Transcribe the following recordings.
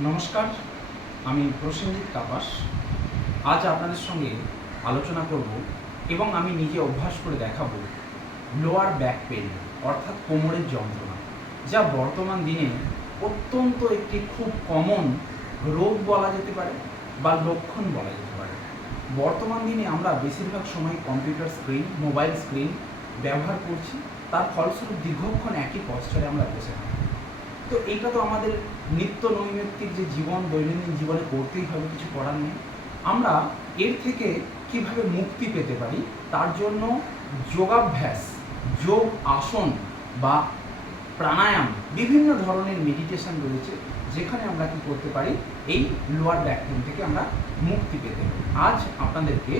নমস্কার, আমি প্রসেনজিৎ কাপাস। আজ আপনাদের সঙ্গে আলোচনা করব এবং আমি নিজে অভ্যাস করে দেখাবো লোয়ার ব্যাক পেন অর্থাৎ কোমরের যন্ত্রণা, যা বর্তমান দিনে অত্যন্ত একটি খুব কমন রোগ বলা যেতে পারে বা লক্ষণ বলা যেতে পারে। বর্তমান দিনে আমরা বেশিরভাগ সময় কম্পিউটার স্ক্রিন মোবাইল স্ক্রিন ব্যবহার করছি। তার ফলস্বরূপ দীর্ঘক্ষণ একই পশ্চারে আমরা বসে থাকি। তো এটা তো আমাদের নিত্য নৈমিত্তিক যে জীবন, দৈনন্দিন জীবনে করতেই হবে, কিছু করার নেই। আমরা এর থেকে কীভাবে মুক্তি পেতে পারি, তার জন্য যোগাভ্যাস, যোগ আসন বা প্রাণায়াম বিভিন্ন ধরনের মেডিটেশন রয়েছে, যেখানে আমরা কি করতে পারি, এই লোয়ার ব্যাক পেন থেকে আমরা মুক্তি পেতে পারি। আজ আপনাদেরকে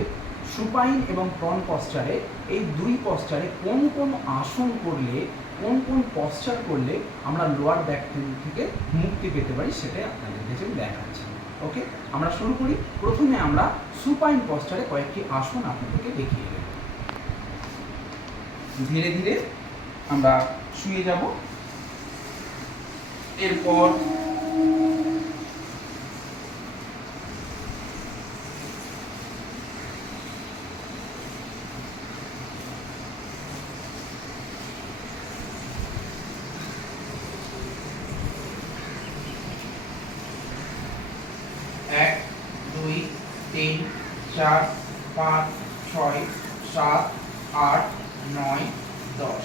সুপাইন এবং প্রন পশ্চারে এই দুই পশ্চারে কোন কোন আসন করলে কোন কোন পশ্চার করলে আমরা লোয়ার ব্যাক পেন থেকে মুক্তি পেতে পারি সেটাই আপনাদের কাছে দেখাচ্ছি। ওকে আমরা শুরু করি। প্রথমে আমরা সুপাইন পশ্চারে কয়েকটি আসন আপনাদেরকে দেখিয়ে দেব। ধীরে ধীরে আমরা শুয়ে যাব। এরপর এক দুই তিন, চার, পাঁচ, ছয়, সাত, আট, নয়, দশ।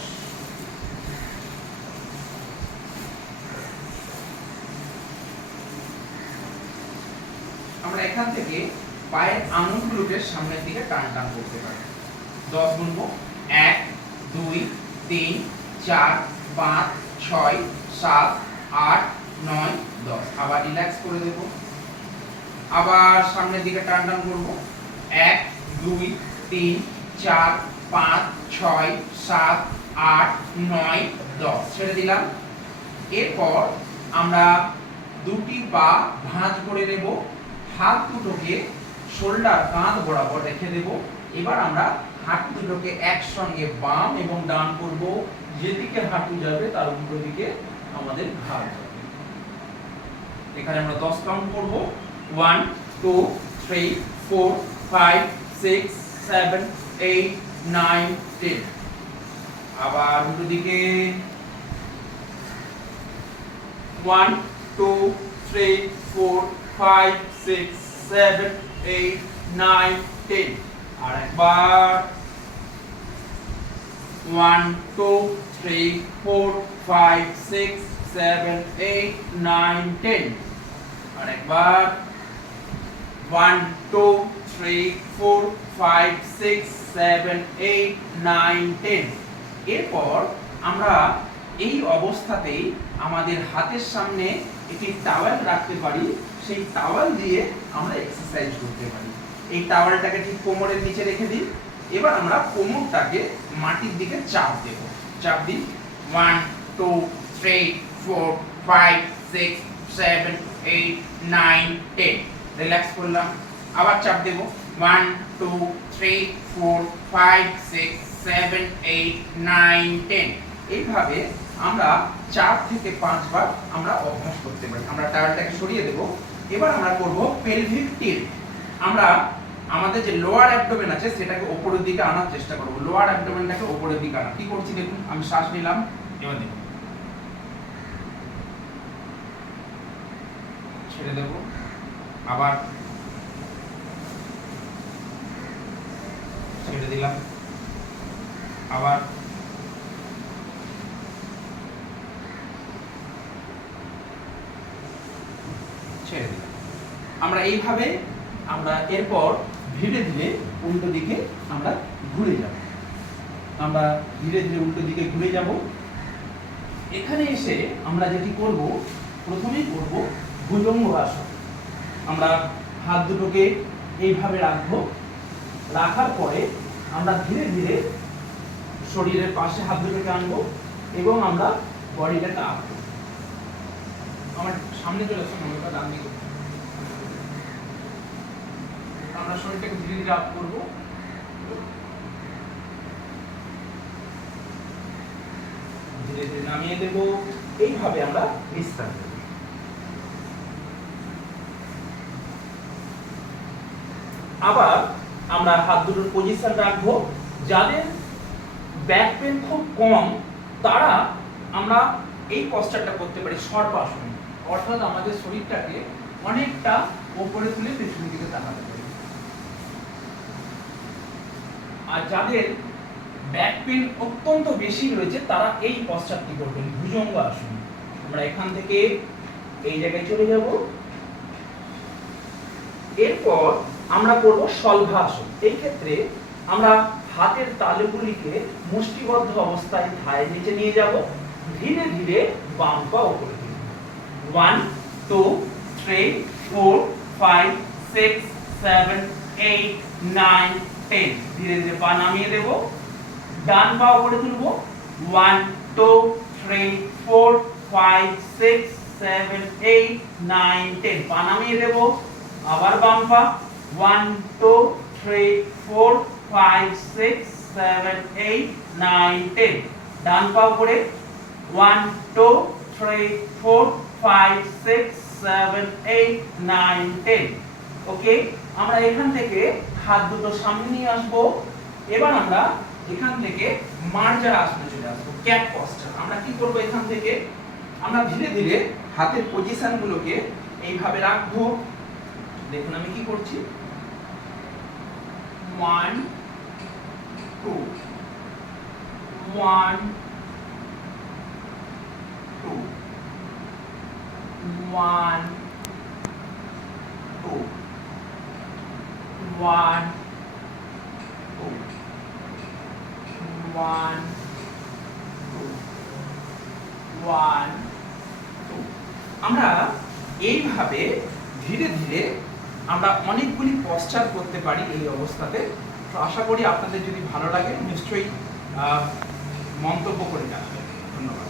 আমরা এখান থেকে পায়ের আঙুলগুলোকে সামনের দিকে টান টান করতে পারি। দশ গুনবো এক, দুই, তিন, চার, পাঁচ, ছয়, সাত, আট, নয়, দশ। আবার রিল্যাক্স করে দেবো। আবার সামনের দিকে টান টান করব। এক, দুই, তিন, চার, পাঁচ, ছয়, সাত, আট, নয়, দশ। ছেড়ে দিলাম। এরপর আমরা দুটি পা ভাঁজ করে নেব। হাত দুটোকে শোল্ডার কাঁধ বরাবর রেখে দেব। এবার আমরা হাঁটু দুটোকে একসঙ্গে বাম এবং ডান করব। যেদিকে হাঁটু যাবে তার উল্টো দিকে আমাদের ঘাড় যাবে। এখানে আমরা দশ কাউন্ট করব। One two three four five six seven eight nine ten আবার দুটো দিকে। One two three four five six seven eight nine ten আর একবার। One two three four five six seven eight nine ten আর একবার। One two three four five six seven eight nine ten এরপর আমরা এই অবস্থাতেই আমাদের হাতের সামনে একটি টাওয়েল রাখতে পারি। সেই টাওয়েল দিয়ে আমরা এক্সারসাইজ করতে পারি। এই টাওয়েলটাকে ঠিক কোমরের নিচে রেখে দিই। এবার আমরা কোমরটাকে মাটির দিকে চাপ দেব। চাপ দিই। One two three four five six seven eight nine ten relax করলাম আবার চাপ দেব। One two three four five six seven eight nine ten এইভাবে আমরা চার থেকে পাঁচবার আমরা অভ্যাস করতে পারি। আমরা টায়ারটাকে সরিয়ে দেব। এবার আমরা করব পেলভিক টিল্ট আমরা আমাদের যে লোয়ার অ্যাবডোমেন আছে, সেটাকে উপরের দিকে আনার চেষ্টা করব। লোয়ার অ্যাবডোমেনটাকে উপরের দিকে আনা। কি করছি দেখুন, আমি শ্বাস নিলাম। এবার দেখুন। ছেড়ে দেব। আবার ছেড়ে দিলাম। আবার ছেড়ে দিলাম। আমরা এইভাবে আমরা এরপর ধীরে ধীরে উল্টো দিকে আমরা ঘুরে যাব। আমরা ধীরে ধীরে উল্টো দিকে ঘুরে যাব। এখানে এসে আমরা যেটি করব, প্রথমেই করব ভুজঙ্গ আসন আমরা হাত দুটোকে এইভাবে রাখব। রাখার পরে আমরা ধীরে ধীরে শরীরের পাশে হাত দুটোকে আনব এবং আমরা বডিটাকে আঁকবো আমার সামনে চলে আসুন আমরা ডান দিকে। আমরা শরীরটাকে ধীরে ধীরে আপ করব। ধীরে ধীরে নামিয়ে দেব। এইভাবে আমরা বিস্তার দেব আবার আমরা হাত দুটোর পজিশন রাখব। যাদের ব্যাক পেন খুব কম, তারা আমরা এই পশ্চারটা করতে পারি সর্বাসন অর্থাৎ আমাদের শরীরটাকে অনেকটা ওপরে তুলে পেছনের দিকে তাকাতে পারি। আর যাদের ব্যাক পেন অত্যন্ত বেশি রয়েছে, তারা এই পশ্চারটি করবেন ভুজঙ্গ আসন। আমরা এখান থেকে এই জায়গায় চলে যাব। এরপর আমরা করব সলভাসন। এই ক্ষেত্রে আমরা হাতের তালুগুলিকে মুষ্টিবদ্ধ অবস্থায় ধায়ের নিচে নিয়ে যাব। ধীরে ধীরে বাম পা উপরে দিব one two three four five six seven eight nine ten ধীরে ধীরে পা নামিয়ে দেব। ডান পা উপরে তুলব। One two three four five six seven eight nine ten পা নামিয়ে দেব। আবার বাম পা। One two three four five six seven eight nine ten ডান পা উপরে। One two three four five six seven eight nine ten okay আমরা এখান থেকে হাত দুটো সামনে নিয়ে আসব। এবার আমরা এখান থেকে মার্জার আসনে চলে আসব, ক্যাপ পশ্চার আমরা কি করব এখান থেকে? আমরা ধীরে ধীরে হাতের পজিশন গুলোকে এইভাবে রাখব। দেখুন আমি কি করছি? One two one two one two one one two one two আমরা এইভাবে ধীরে ধীরে আমরা অনেকগুলি পশ্চার করতে পারি এই অবস্থাতে। তো আশা করি আপনাদের যদি ভালো লাগে, নিশ্চয়ই মন্তব্য করে জানাবেন। ধন্যবাদ।